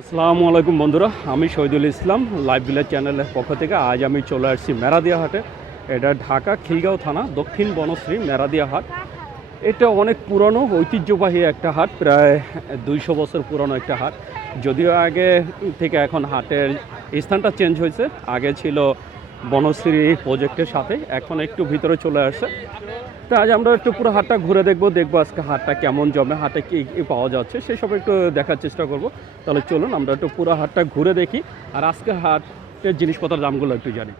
আসসালামু আলাইকুম বন্ধুরা, আমি শহীদুল ইসলাম, লাইভ ভিলেজ চ্যানেলের পক্ষ থেকে আজ আমি চলে আসছি মেরাদিয়া হাটে এটা ঢাকা খিলগাঁও থানা, দক্ষিণ বনশ্রী মেরাদিয়া হাট এটা অনেক পুরনো, ঐতিহ্যবাহী একটা হাট, প্রায় দুইশো বছর পুরনো একটা হাট। যদিও আগে থেকে এখন হাটের স্থানটা চেঞ্জ হয়েছে, আগে ছিল বনশ্রী এই প্রজেক্টের সাথে। এখন একটু ভিতরে চলে আসছে তা আজ আমরা একটু পুরো হাটটা ঘুরে দেখব দেখব আজকে হাটটা কেমন জমে, হাটে কি পাওয়া যাচ্ছে সেসব একটু দেখার চেষ্টা করব। তাহলে চলুন, আমরা একটু পুরো হাটটা ঘুরে দেখি। আর আজকে হাটের জিনিসপত্রের দামগুলো একটু জানি।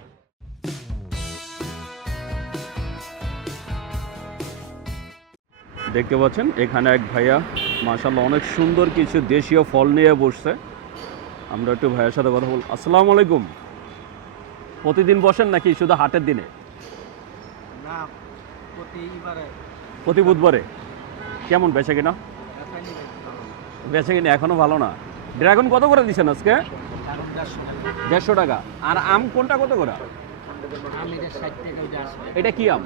দেখতে পাচ্ছেন, এখানে এক ভাইয়া মাশাল্লাহ অনেক সুন্দর কিছু দেশীয় ফল নিয়ে বসছে। আমরা একটু ভাইয়ের সাথে কথা বল আসসালামু আলাইকুম। প্রতিদিন বসেন নাকি শুধু হাটের দিনে? না প্রতি বুধবারে? কেমন বেচে কিনা? বেচে কিনা এখনও ভালো না। ড্রাগন কত করে দিচ্ছেন আজকে? দেড়শো টাকা। আর আম কোনটা কত করে? এটা কি আম?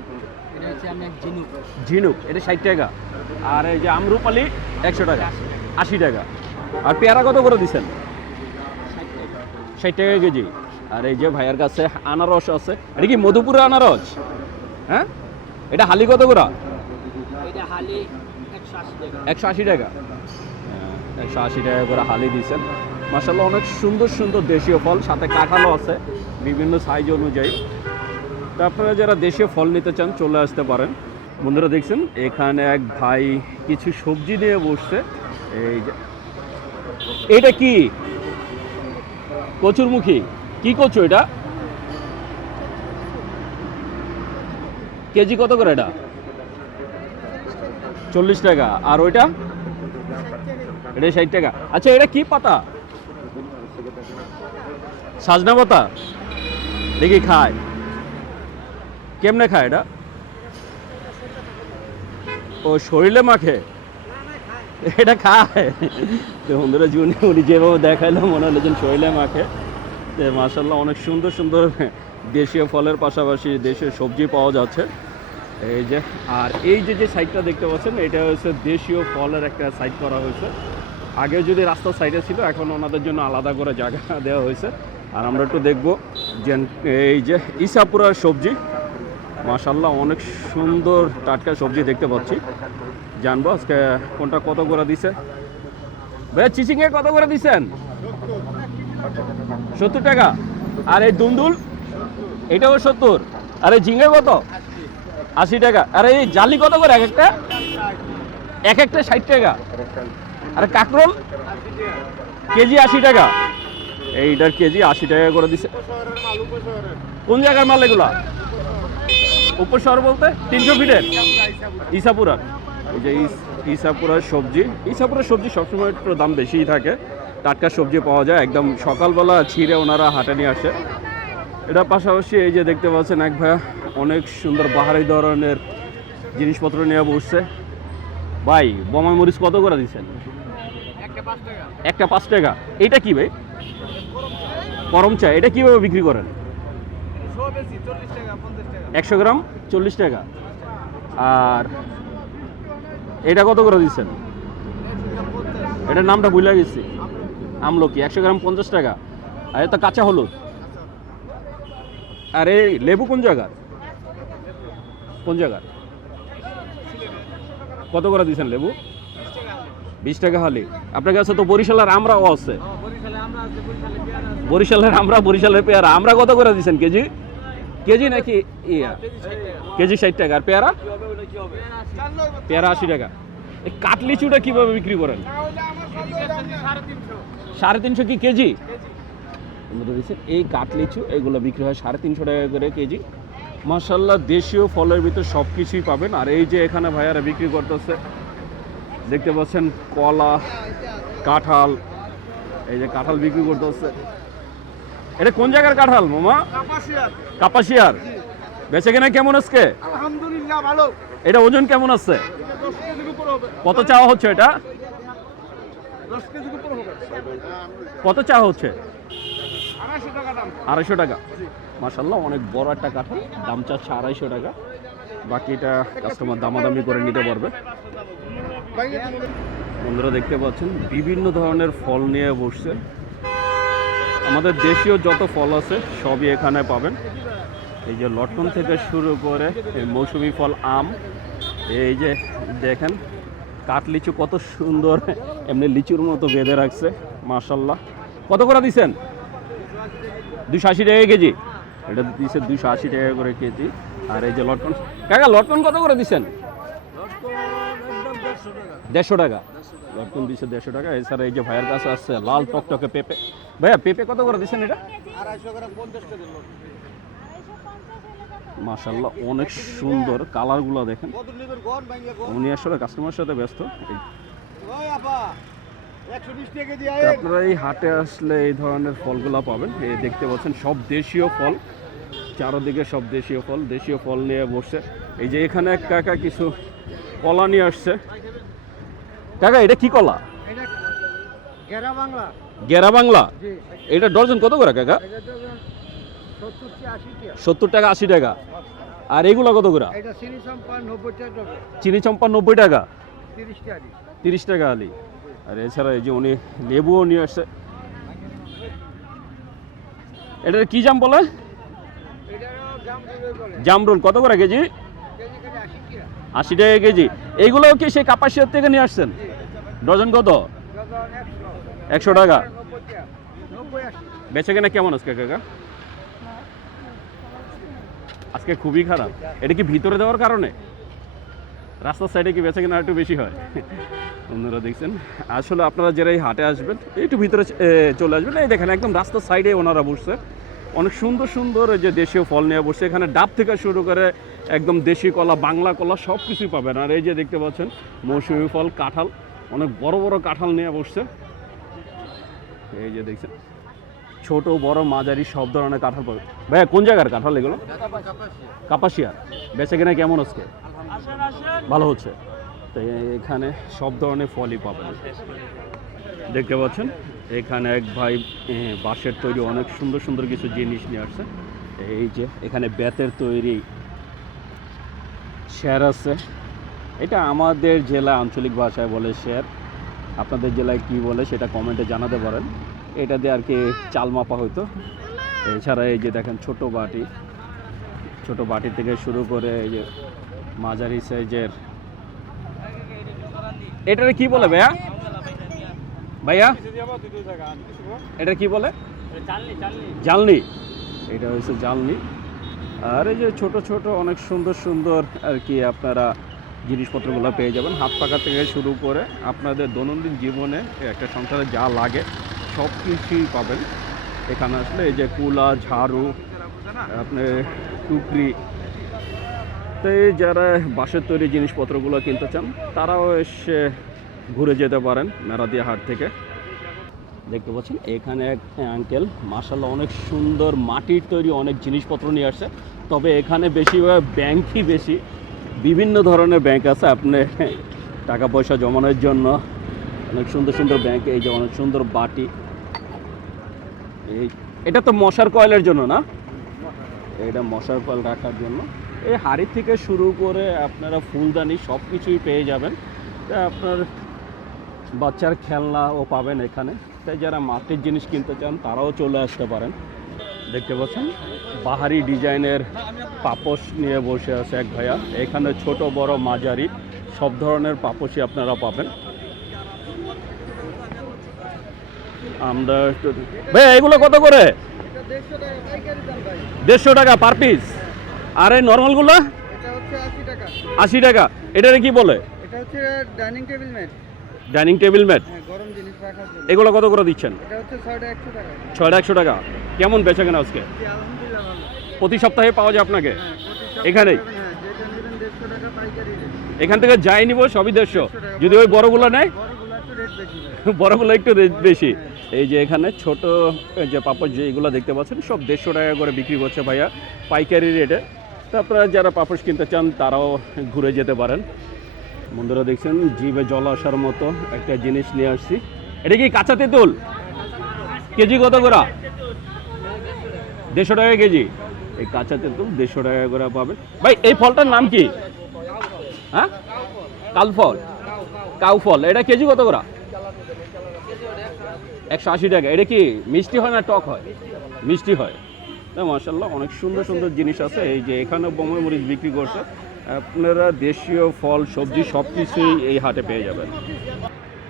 ঝিনুক। এটা ষাট টাকা। আর এই যে আমরুপালি একশো টাকা। আশি টাকা। আর পেয়ারা কত করে দিচ্ছেন ষাট টাকা কেজি। আর এই যে ভাইয়ের কাছে আনারস আছে। এটা কি মধুপুরে আনারস? হ্যাঁ? এটা হালি কত করে? একশো আশি টাকা। একশো আশি টাকা। হ্যাঁ, করে হালি দিচ্ছেন মাসাল্লাহ অনেক সুন্দর সুন্দর দেশীয় ফল সাথে কাঁঠালও আছে বিভিন্ন সাইজ অনুযায়ী। তো আপনারা যারা দেশীয় ফল নিতে চান চলে আসতে পারেন। বন্ধুরা দেখছেন এখানে এক ভাই কিছু সবজি নিয়ে বসছে। এই যে এটা কি? কচুরমুখী? কি করছ এটা? কেজি কত করে এটা? চল্লিশ টাকা। আর ওইটা? এটা ষাট টাকা। আচ্ছা এটা কি পাতা? সাজনা পাতা? দেখি, খায়। কেমনে খায় এটা? ও, শরীরে মাখে? এটা খায়। তো বন্ধুরা উনি উনি যেভাবে দেখাইলো, মনে হলো যে শরীরে মাখে। যে মার্শাল্লাহ অনেক সুন্দর সুন্দর দেশীয় ফলের পাশাপাশি দেশীয় সবজি পাওয়া যাচ্ছে। এই যে, আর এই যে যে সাইডটা দেখতে পাচ্ছেন, এটা হচ্ছে দেশীয় ফলের একটা সাইড করা হয়েছে। আগে যদি রাস্তার সাইডে ছিল, এখন ওনাদের জন্য আলাদা করে জায়গা দেওয়া হয়েছে। আর আমরা একটু দেখব যে, এই যে ইসাপুরার সবজি মাশাল্লাহ অনেক সুন্দর টাটকা সবজি দেখতে পাচ্ছি। জানব আজকে কোনটা কত করে দিছে? ভাইয়া, চিচিংয়ে কত করে দিছেন? সত্তর টাকা। আর এই দুন্দুল, এটাও সত্তর। আর এই ঝিঙে কত? আশি টাকা। আর এই জালি কত করে এক একটা? এক একটা ষাট টাকা। আর কাকরোল? কেজি আশি টাকা। এইটার কেজি আশি টাকা করে দিছে। কোন জায়গার মাল এগুলা? উপর শহর বলতে? তিনশো ফিটের? ইসাপুরার। এই যে ইস- ইসাপুরার সবজি। ইসাপুরার সবজি সবসময় একটু দাম বেশিই থাকে। টাটকা সবজি পাওয়া যায় একদম সকালবেলা ছিঁড়ে ওনারা হাটে নিয়ে আসে। এটা পাশাপাশি এই যে দেখতে পাচ্ছেন এক ভাইয়া অনেক সুন্দর বাহারি ধরনের জিনিসপত্র নিয়ে বসছে। ভাই বোমা মরিচ কত করে দিচ্ছেন? একটা পাঁচ টাকা। এটা কি ভাই? গরম চা এটা কীভাবে বিক্রি করেন? একশো গ্রাম চল্লিশ টাকা। আর এটা কত করে দিচ্ছেন? এটার নামটা ভুলে গেছি। আমলকি একশো গ্রাম পঞ্চাশ টাকা। আর এটা কাঁচা হলুদ। আর এই লেবু কোন জায়গার? কোন জায়গার? কত করে দিয়েছেন লেবু? বিশ টাকা হালি। আপনার কাছে তো বরিশালের আমরাও আছে। বরিশালের আমরা, বরিশালের পেয়ারা। আমরা কত করে দিচ্ছেন কেজি? কেজি নাকি ইয়া? কেজি ষাট টাকা। আর পেয়ারা? পেয়ারা আশি টাকা। এই কাটলিচুটা কীভাবে বিক্রি করেন? সাড়ে তিনশো কি কেজি? এই কাটলিচু এগুলো বিক্রি হয় সাড়ে তিনশো টাকা করে কেজি। মার্শাল্লাহ দেশীয় ফলের ভিতর সব কিছুই পাবেন। আর এই যে এখানে ভাইয়ারা বিক্রি করতেছে দেখতে পাচ্ছেন কলা কাঁঠাল এই যে কাঁঠাল বিক্রি করতেছে। এটা কোন জায়গার কাঁঠাল মামা? কাপাসিয়ার। বেচে কেনা কেমন আজকে? আলহামদুলিল্লাহ ভালো। এটা ওজন কেমন আছে? কত চাওয়া হচ্ছে এটা? কত চা হচ্ছে? আড়াইশো টাকা মাসাল্লাহ অনেক বড় একটা কাঁঠাল। দাম চাচ্ছে আড়াইশো টাকা। বাকিটা কাস্টমার দামাদামি করে নিতে পারবে। বন্ধুরা দেখতে পাচ্ছেন বিভিন্ন ধরনের ফল নিয়ে বসছে। আমাদের দেশীয় যত ফল আছে সবই এখানে পাবেন। এই যে লটকন থেকে শুরু করে এই মৌসুমি ফল আম এই যে দেখেন কাঠ লিচু কত সুন্দর। এমনি লিচুর মতো বেঁধে রাখছে মার্শাল্লাহ কত করে দিছেন? দুশো আশি টাকা কেজি। এটা দিচ্ছে দুশো আশি টাকা করে কেজি। আর এই যে লটকন, কাকা, লটকন কত করে দিছেন? দেড়শো টাকা। লটকন দিচ্ছে দেড়শো টাকা। এছাড়া এই যে ভাইয়ের কাছে আসছে লাল টকটকে পেঁপে। ভাইয়া, পেঁপে কত করে দিচ্ছেন এটা? আড়াইশো মাশাল্লাহ অনেক সুন্দর কালারগুলো দেখেন। উনি আসলে কাস্টমারের সাথে ব্যস্ত। আপনারা এই হাটে আসলে এই ধরনের ফলগুলো পাবেন। এই দেখতে পাচ্ছেন সব দেশীয় ফল। চারোদিকে সব দেশীয় ফল দেশীয় ফল নিয়ে বসছে এই যে এখানে এক কাকা কিছু কলা নিয়ে আসছে। কাকা এটা কি কলা? গেরা বাংলা। গেরা বাংলা? এটা ডজন কত করে কাকা? সত্তর টাকা আশি টাকা। আর এগুলো কত করে? চিনি চাম্পা নব্বই টাকা। তিরিশ টাকা। আলি। আর এছাড়া এই যে উনি লেবুও নিয়ে আসছে। এটা কি জাম বলে? জামরুল। কত করে কেজি? আশি টাকা কেজি। এইগুলো কি সেই কাপাসিয়ার থেকে নিয়ে আসছেন? ডজন কত? একশো। টাকা। বেচে কেনা কেমন আজকে কাকা? আজকে খুবই খারাপ। এটা কি ভিতরে দেওয়ার কারণে? রাস্তার সাইডে কি বেচে কেনা একটু বেশি হয়? অন্যরা দেখছেন, আসলে আপনারা যারা এই হাটে আসবেন, একটু ভিতরে চলে আসবেন। এই দেখেন, একদম রাস্তার সাইডে ওনারা বসছে। অনেক সুন্দর সুন্দর যে দেশীয় ফল নিয়ে বসছে। এখানে ডাব থেকে শুরু করে একদম দেশি কলা, বাংলা কলা সব কিছুই পাবেন। আর এই যে দেখতে পাচ্ছেন, মৌসুমি ফল, কাঁঠাল, অনেক বড় বড় কাঁঠাল নিয়ে বসছে। এই যে দেখছেন ছোট, বড়, মাঝারি, সব ধরনের কাঁঠাল পাবে। ভাইয়া, কোন জায়গার কাঁঠাল এগুলো? কাপাসিয়া। বেচে কিনা কেমন আজকে? ভালো হচ্ছে। তো এখানে সব ধরনের ফলই পাবেন। দেখতে পাচ্ছেন? এখানে এক ভাই বাঁশের তৈরি অনেক সুন্দর সুন্দর কিছু জিনিস নিয়ে আসছে। এই যে, এখানে বেতের তৈরি শের আছে। এটা আমাদের জেলা আঞ্চলিক ভাষায় বলে শের। আপনাদের জেলায় কি বলে সেটা কমেন্টে জানাতে পারেন। এটা দিয়ে আর কি চাল মাপা হইতো। এছাড়া এই যে দেখেন ছোট বাটি। ছোট বাটি থেকে শুরু করে এই যে মাঝারি সাইজের। এটারে কি বলে ভাইয়া? ভাইয়া? এটা কি বলে? জালনি। এটা হচ্ছে জালনি। আর এই যে ছোট ছোট অনেক সুন্দর সুন্দর আর কি আপনারা জিনিসপত্রগুলো পেয়ে যাবেন। হাত পাকা থেকে শুরু করে আপনাদের দৈনন্দিন জীবনে একটা সংসারে যা লাগে সব কিছুই পাবেন। এখানে আসলে এই যে কুলা, ঝাড়ু, আপনি টুকরি। তো যারা বাঁশের তৈরি জিনিসপত্রগুলো কিনতে চান, তারাও এসে ঘুরে যেতে পারেন মেরাদিয়া হাট থেকে। দেখতে পাচ্ছেন, এখানে এক আঙ্কেল মার্শাল্লাহ অনেক সুন্দর মাটির তৈরি অনেক জিনিসপত্র নিয়ে আসছে। তবে এখানে বেশিরভাগ ব্যাংকই বেশি। বিভিন্ন ধরনের ব্যাংক আছে, আপনি টাকা পয়সা জমানোর জন্য অনেক সুন্দর সুন্দর ব্যাংক, এই যে অনেক সুন্দর বাটি। এই, এটা তো মশার কয়েলের জন্য না? এটা মশার কয়েল রাখার জন্য। এই হাড়ি থেকে শুরু করে আপনারা ফুলদানি সব কিছুই পেয়ে যাবেন। তা আপনার বাচ্চার খেলনাও পাবেন এখানে। তাই যারা মাটির জিনিস কিনতে চান, তারাও চলে আসতে পারেন। দেখতে পাচ্ছেন? বাহারি ডিজাইনের পাপোশ নিয়ে বসে আছে এক ভাইয়া। এখানে ছোট বড় মাঝারি, সব ধরনের পাপোশই আপনারা পাবেন। আমরা ভাই, এগুলো কত করে? দেড়শো টাকা পার পিস আর এই নর্মালগুলো আশি টাকা। এটারে কি বলে? Dining table mat. এগুলো কত করে দিচ্ছেন? ছয়টা একশো টাকা। কেমন বেচা কেনা আজকে? প্রতি সপ্তাহে পাওয়া যায় আপনাকে? রেট এখান থেকে যাই নিব, সবই দেড়শো। যদি ওই বড়গুলো নেয়, বড়গুলো একটু বেশি। এই যে এখানে ছোট যে পাপড় যেগুলো দেখতে পাচ্ছেন, সব দেড়শো টাকা করে বিক্রি করছে ভাইয়া, পাইকারি রেটে তো আপনারা যারা পাপড় কিনতে চান, তারাও ঘুরে যেতে পারেন। বন্ধুরা দেখছেন, জিভে জল আসার মতো একটা জিনিস নিয়ে আসছি। এটা কি কাঁচা তেঁতুল? কেজি কত করে? দেড়শো টাকা কেজি। এই কাঁচা তেঁতুল দেড়শো টাকা করে পাবেন ভাই, এই ফলটার নাম কি? হ্যাঁ? কাল ফল কাউফল। এটা কেজি কত করে? একশো আশি টাকা। এটা কি মিষ্টি হয় না টক হয়? মিষ্টি হয়। না মার্শাল্লাহ অনেক সুন্দর সুন্দর জিনিস আছে। এই যে এখানে বোম্বে মরিচ বিক্রি করছে। আপনারা দেশীয় ফল সবজি সব কিছুই এই হাটে পেয়ে যাবেন।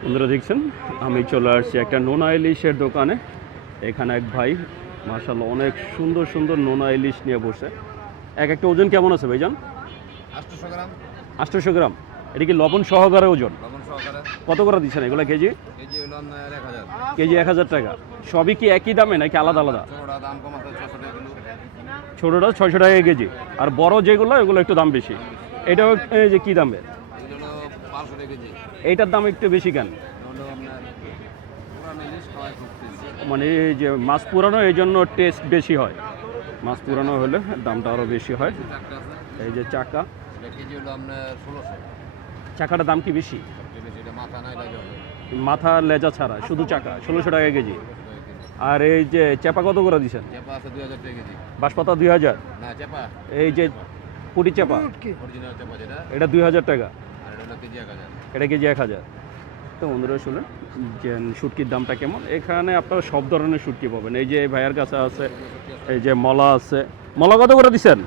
বন্ধুরা দেখছেন আমি চলে আসছি একটা নোনা ইলিশের দোকানে। এখানে এক ভাই মার্শাল্লাহ অনেক সুন্দর সুন্দর নোনা ইলিশ নিয়ে বসে। এক একটা ওজন কেমন আছে ভাইজান? আটশোশো গ্রাম। আটশোশো গ্রাম। এটা কি লবণ সহকারে ওজন? কত করে দিচ্ছেন এগুলো কেজি? কেজি এক হাজার। টাকা। সবই কি একই দামে নাকি আলাদা আলাদা? ছোটোটা দাম ছয়শো টাকা কেজি। আর বড় যেগুলো এগুলো একটু দাম বেশি। এটা এই যে কী কেজি। এইটার দাম একটু বেশি কেন। মানে এই যে মাছ পুরানো এই জন্য টেস্ট বেশি হয়। মাছ পুরানো হলে দামটা আরও বেশি হয়। এই যে চাকা। কেজি হলো আপনার ষোলোশো। চাকাটার দাম কি বেশি? মাথা লেজা ছাড়া, শুধু চাকা, ষোলোশো টাকা কেজি। আর এই যে চেপা কত করে দিচ্ছেন বাঁশপাতা দুই হাজার। এই যে পুটি চেপা, এটা দুই হাজার টাকা। এটা কেজি এক হাজার। তো বন্ধুরা, শুনেন, যে শুটকির দামটা কেমন? এখানে আপনারা সব ধরনের শুটকি পাবেন। এই যে ভাইয়ের কাছে আছে, এই যে মলা আছে। মলা কত করে দিচ্ছেন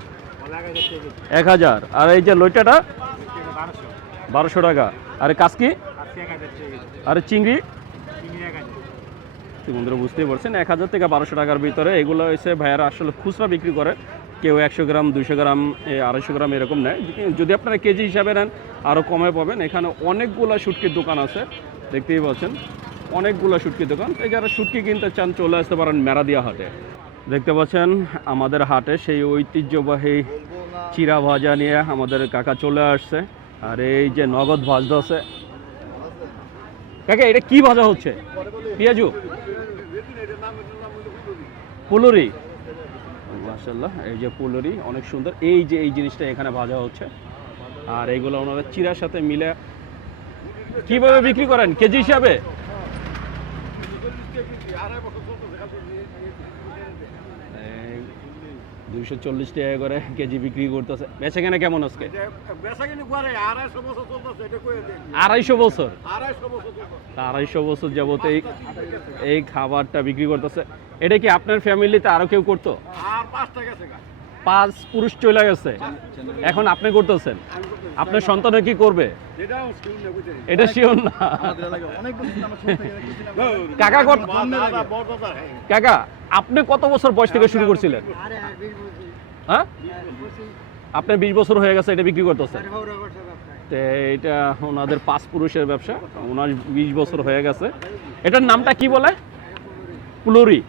এক হাজার। আর এই যে লইটাটা? বারোশো টাকা। আর কাসকি আর চিংড়ি? বন্ধুরা বুঝতেই পারছেন, এক হাজার থেকে বারোশো টাকার ভিতরে এগুলো হচ্ছে ভাইয়ারা আসলে খুচরা বিক্রি করে। কেউ একশো গ্রাম দুশো গ্রাম আড়াইশো গ্রাম এরকম নেয়। যদি আপনারা কেজি হিসাবে নেন আরও কমে পাবেন। এখানে অনেকগুলো শুটকির দোকান আছে, দেখতেই পাচ্ছেন। অনেকগুলো শুটকির দোকান। তাই যারা শুটকি কিনতে চান, চলে আসতে পারেন মেরাদিয়া হাটে। দেখতে পাচ্ছেন, আমাদের হাটে সেই ঐতিহ্যবাহী চিরা ভাজা নিয়ে আমাদের কাকা চলে আসছে। আর এই যে নগদ ভাজতে আছে। কাকা, এটা কি ভাজা হচ্ছে? পেঁয়াজু? পুলুরি। মাশাল্লাহ এই যে পুলুরি, অনেক সুন্দর। এই যে, এই জিনিসটা এখানে ভাজা হচ্ছে। আর এইগুলো ওনারা চিরার সাথে মিলে কীভাবে বিক্রি করেন? কেজি হিসাবে? দুইশো চল্লিশ টাকা করে কেজি বিক্রি করতেছে। বেচে কেনা কেমন আজকে? আড়াইশো বছর আড়াইশো বছর? যাবত এই এই খাবারটা বিক্রি করতেছে। এটা কি আপনার ফ্যামিলিতে আরও কেউ করতো? পাঁচ পুরুষ চলে গেছে। এখন আপনি করতেছেন। আপনার সন্তানে কি করবে? এটা শিওর না। কাকা কাকা, আপনি কত বছর বয়স থেকে শুরু করছিলেন? হ্যাঁ? আপনার বিশ বছর হয়ে গেছে, এটা বিক্রি ব্যবসায় তো এটা ওনাদের পাঁচ পুরুষের ব্যবসা, ওনার বিশ বছর হয়ে গেছে। এটার নামটা কি বলে? প্লুরি।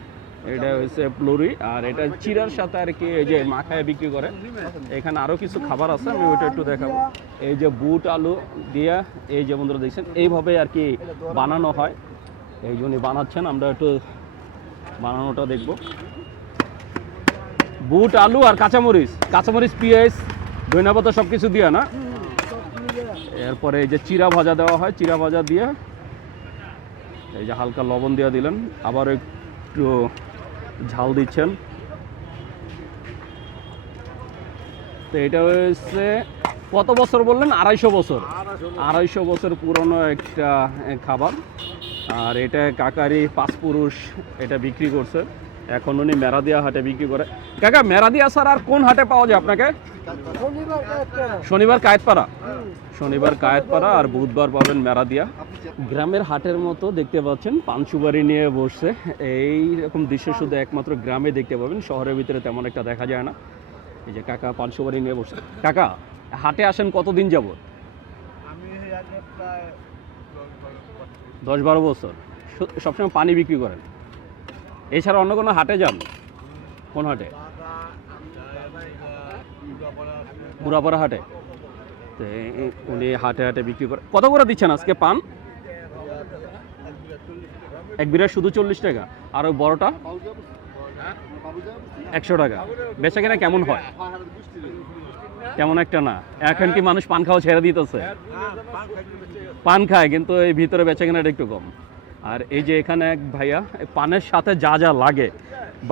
এটা হচ্ছে প্লুরি আর এটা চিরার সাথে আর কি এই যে মাখায় বিক্রি করে। এখানে আরও কিছু খাবার আছে, আমি ওইটা একটু দেখাবো। এই যে বুট, আলু দিয়া, এই যে বন্ধুরা দেখছেন, এইভাবে আর কি বানানো হয়। এই জন্য বানাচ্ছেন, আমরা একটু বানানোটা দেখব। বুট, আলু আর কাঁচামরিচ। কাঁচামরিচ, পেঁয়াজ ধনিয়া পাতা সব কিছু দিয়া না? এরপরে এই যে চিরা ভাজা দেওয়া হয়, চিরা ভাজা দিয়ে। এই যে হালকা লবণ দিয়ে দিলেন। আবার একটু ঝাল দিচ্ছেন। তো এটা হচ্ছে কত বছর বললেন? আড়াইশো বছর। আড়াইশো বছর পুরনো একটা খাবার। আর এটা কাকারি পাঁচ পুরুষ এটা বিক্রি করছে। এখন উনি মেরাদিয়া হাটে বিক্রি করে। কাকা, মেরাদিয়া স্যার আর কোন হাটে পাওয়া যায় আপনাকে? শনিবার কায়েতপাড়া। শনিবার কায়েতপাড়া? আর বুধবার পাবেন মেরাদিয়া। গ্রামের হাটের মতো দেখতে পাচ্ছেন পানসুবারি নিয়ে বসছে। এই রকম দৃশ্য শুধু একমাত্র গ্রামে দেখতে পাবেন শহরের ভিতরে তেমন একটা দেখা যায় না। এই যে কাকা পানসুবারি নিয়ে বসছে। কাকা হাটে আসেন কতদিন যাব দশ বারো বছর। সবসময় পানি বিক্রি করেন? এছাড়া অন্য কোনো হাটে যান? কোন হাটে? পুরাপাড়া হাটে। তো উনি হাটে হাটে বিক্রি করে কত করে দিচ্ছেন আজকে পান? এক বিরাট শুধু চল্লিশ টাকা, আর ওই বড়টা? একশো টাকা। বেচা কেনা কেমন হয়? তেমন একটা না? এখন কি মানুষ পান খাওয়া ছেড়ে দিতেছে? পান খায়, কিন্তু এই ভিতরে বেচা কেনাটা একটু কম। আর এই যে এখানে এক ভাইয়া পানের সাথে যা যা লাগে,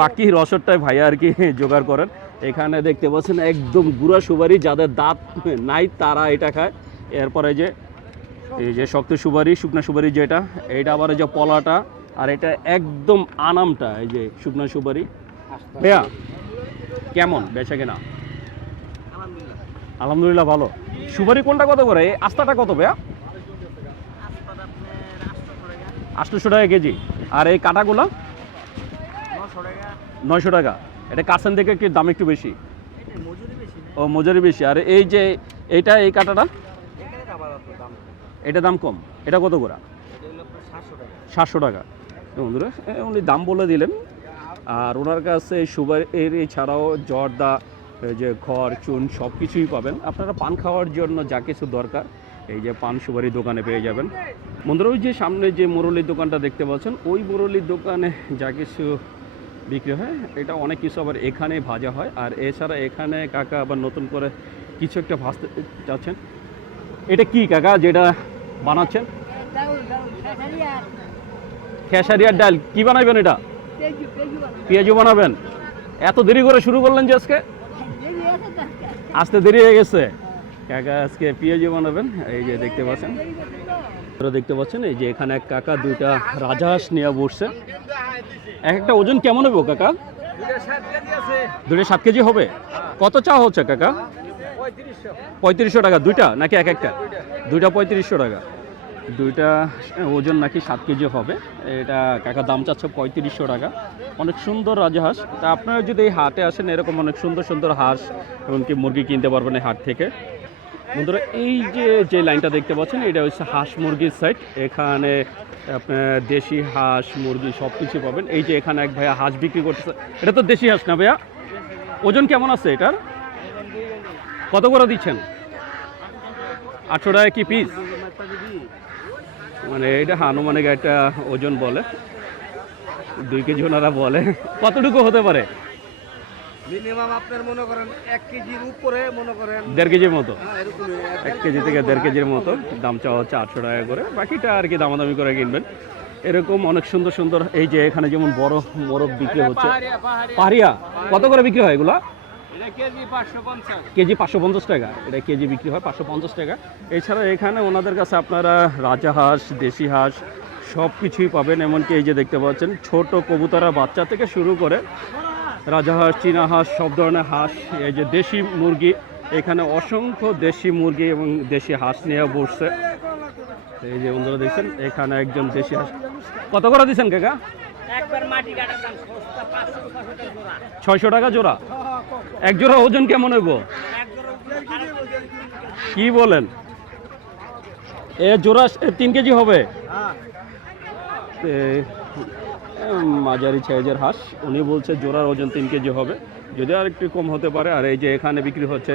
বাকি রসদটাই ভাইয়া আর কি জোগাড় করেন। এখানে দেখতে পাচ্ছেন একদম গুঁড়া সুপারি যাদের দাঁত নাই তারা এটা খায়। এরপরে যে, এই যে শক্ত সুপারি, শুকনা সুপারি যেটা, এইটা আবার যে পলাটা, আর এটা একদম আনামটা, এই যে শুকনা সুপারি। ভাইয়া, কেমন? বেচা কেনা? আলহামদুলিল্লাহ ভালো। সুপারি কোনটা কত করে? আস্তাটা কত ভাইয়া? আটশোশো টাকা কেজি। আর এই কাটাগুলা? নশো টাকা। এটা কাছেন থেকে কি দাম একটু বেশি? মজুরি বেশি ও মজুরি বেশি। আর এই যে এইটা এই কাটাটা? এটা দাম কম। এটা কত করে? সাতশো টাকা। বন্ধুরা উনি দাম বলে দিলেন। আর ওনার কাছে সুগার এর এছাড়াও জর্দা এই যে খড় চুন সব কিছুই পাবেন। আপনারা পান খাওয়ার জন্য যা কিছু দরকার এই যে পান সুপারি দোকানে পেয়ে যাবেন। বন্ধুরা ওই যে সামনে যে মুরলির দোকানটা দেখতে পাচ্ছেন ওই মুরলির দোকানে যা কিছু বিক্রি হয়। এটা অনেক কিছু আবার এখানে ভাজা হয়। আর এছাড়া এখানে কাকা আবার নতুন করে কিছু একটা ভাজতে চাচ্ছেন। এটা কি কাকা যেটা বানাচ্ছেন? খেসারিয়ার ডাল। কি বানাবেন এটা? পেঁয়াজু বানাবেন? এত দেরি করে শুরু করলেন যে আজকে। আসতে দেরি হয়ে গেছে। কাকা আজকে পেঁয়াজু বানাবেন। এই যে দেখতে পাচ্ছেন। আপনারা দেখতে পাচ্ছেন এই যে এখানে এক কাকা দুইটা রাজহাঁস নিয়ে বসছে। এক একটা ওজন কেমন হবে কাকা? দুটো সাত কেজি হবে? কত চা হচ্ছে কাকা? পঁয়ত্রিশশো টাকা, দুইটা নাকি এক একটা? দুইটা পঁয়ত্রিশশো টাকা। দুইটা ওজন নাকি সাত কেজি হবে। এটা কাকা দাম চাচ্ছে পঁয়ত্রিশশো টাকা। অনেক সুন্দর রাজহাঁস। তা আপনারা যদি এই হাটে আসেন, এরকম অনেক সুন্দর সুন্দর হাঁস, এমনকি মুরগি কিনতে পারবেন এই হাট থেকে। বন্ধুরা, এই যে যে লাইনটা দেখতে পাচ্ছেন, এটা হচ্ছে হাঁস মুরগির সাইড এখানে আপনার দেশি হাঁস, মুরগি সব কিছু পাবেন। এই যে এখানে এক ভাইয়া হাঁস বিক্রি করতেছে। এটা তো দেশি হাঁস না ভাইয়া? ওজন কেমন আছে এটার? কত করে দিচ্ছেন? আটশো টাকা কি পিস মানে এটা হানুমানিক একটা ওজন বলে। দুই কেজি ওনারা বলে। কতটুকু হতে পারে? মিনিমাম আপনার মনে করেন এক কেজির উপরে মনে করেন দেড় কেজির মতো। হ্যাঁ এক কেজি থেকে দেড় কেজির মতো। দাম চাওয়া হচ্ছে আটশো টাকা করে। বাকিটা আর কি দামাদামি করে কিনবেন। এরকম অনেক সুন্দর সুন্দর এই যে এখানে যেমন বড় মোরগ বিক্রি হচ্ছে। পাহাড়িয়া কত করে বিক্রি হয় এগুলা? কেজি পাঁচশো পঞ্চাশ। টাকা। এটা কেজি বিক্রি হয় পাঁচশো পঞ্চাশ টাকা। এছাড়া এখানে ওনাদের কাছে আপনারা রাজা হাঁস দেশি হাঁস সব কিছুই পাবেন। এমনকি এই যে দেখতে পাচ্ছেন ছোট কবুতরা বাচ্চা থেকে শুরু করে রাজাহাঁস চীনা হাঁস সব ধরনের হাঁস এই যে দেশি মুরগি এখানে অসংখ্য দেশি মুরগি এবং দেশি হাঁস নিয়ে বসছে। এই যে বন্ধুরা দেখছেন এখানে একজন দেশি হাঁস। কত করে দিচ্ছেন কাকা? ছয়শো টাকা জোড়া? এক জোড়া ওজন কেমন হইব? কি বলেন? এ জোড়া তিন কেজি হবে? হ্যাঁ। মাঝারি সাইজের হাঁস। উনি বলছে জোড়ার ওজন তিন কেজি হবে। যদি আর একটু কম হতে পারে আর এই যে এখানে বিক্রি হচ্ছে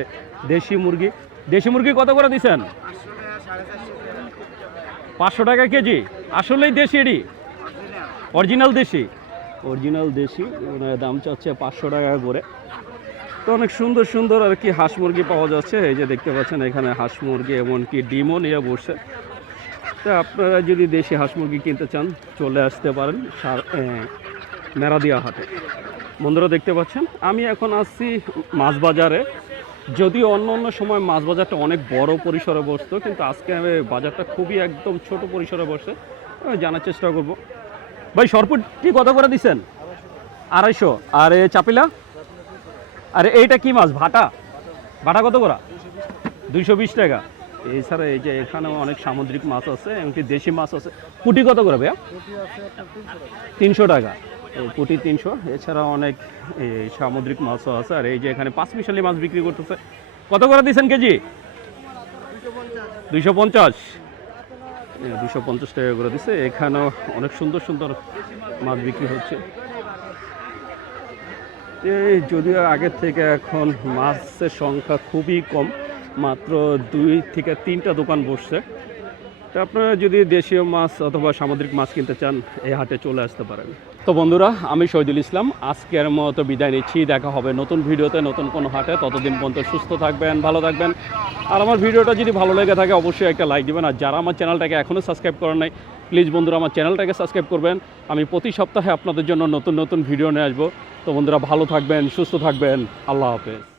দেশি মুরগি। দেশি মুরগি কত করে দিচ্ছেন? পাঁচশো টাকা কেজি। আসলেই দেশি এটি? অরিজিনাল দেশি? অরিজিনাল দেশি। ওনার দাম চাচ্ছে পাঁচশো টাকা করে। তো অনেক সুন্দর সুন্দর আর কি হাঁস মুরগি পাওয়া যাচ্ছে। এই যে দেখতে পাচ্ছেন এখানে হাঁস মুরগি এমনকি ডিমও নিয়ে বসছে। তা আপনারা যদি দেশি হাঁস মুরগি কিনতে চান, চলে আসতে পারেন মেরাদিয়া হাটে। বন্ধুরা, দেখতে পাচ্ছেন? আমি এখন আসছি মাছ বাজারে। যদিও অন্য অন্য সময় মাছ বাজারটা অনেক বড় পরিসরে বসতো, কিন্তু আজকে আমি বাজারটা খুবই একদম ছোট পরিসরে বসে। জানার চেষ্টা করব। ভাই, সরপুটি কত করে দিচ্ছেন আড়াইশো। আর এ চাপিলা? আরে, এইটা কি মাছ? ভাটা? ভাটা কত করা? দুইশো বিশ টাকা। এছাড়া এই যে এখানেও অনেক সামুদ্রিক মাছ আছে, এমনকি দেশি মাছ আছে। পুটি কত করে ভাইয়া? তিনশো টাকা। পুটি তিনশো। এছাড়া অনেক এই সামুদ্রিক মাছও আছে। আর এই যে এখানে পাঁচ মিশালি মাছ বিক্রি করতেছে। কত করে দিচ্ছেন কেজি? দুইশো পঞ্চাশ। দুশো পঞ্চাশ টাকা করে দিচ্ছে এখানেও অনেক সুন্দর সুন্দর মাছ বিক্রি হচ্ছে। এই যদিও আগের থেকে এখন মাছের সংখ্যা খুবই কম মাত্র দুই থেকে তিনটা দোকান বসছে। তো আপনারা যদি দেশীয় মাছ অথবা সামুদ্রিক মাছ কিনতে চান, এই হাটে চলে আসতে পারেন। তো বন্ধুরা, আমি শহীদুল ইসলাম, আজকের মতো বিদায় নিচ্ছি। দেখা হবে নতুন ভিডিওতে, নতুন কোনো হাটে। ততদিন পর্যন্ত সুস্থ থাকবেন, ভালো থাকবেন। আর আমার ভিডিওটা যদি ভালো লেগে থাকে, অবশ্যই একটা লাইক দিবেন। আর যারা আমার চ্যানেলটাকে এখনও সাবস্ক্রাইব করেন নাই, প্লিজ বন্ধুরা, আমার চ্যানেলটাকে সাবস্ক্রাইব করবেন। আমি প্রতি সপ্তাহে আপনাদের জন্য নতুন নতুন ভিডিও নিয়ে আসব। তো বন্ধুরা, ভালো থাকবেন, সুস্থ থাকবেন। আল্লাহ হাফেজ।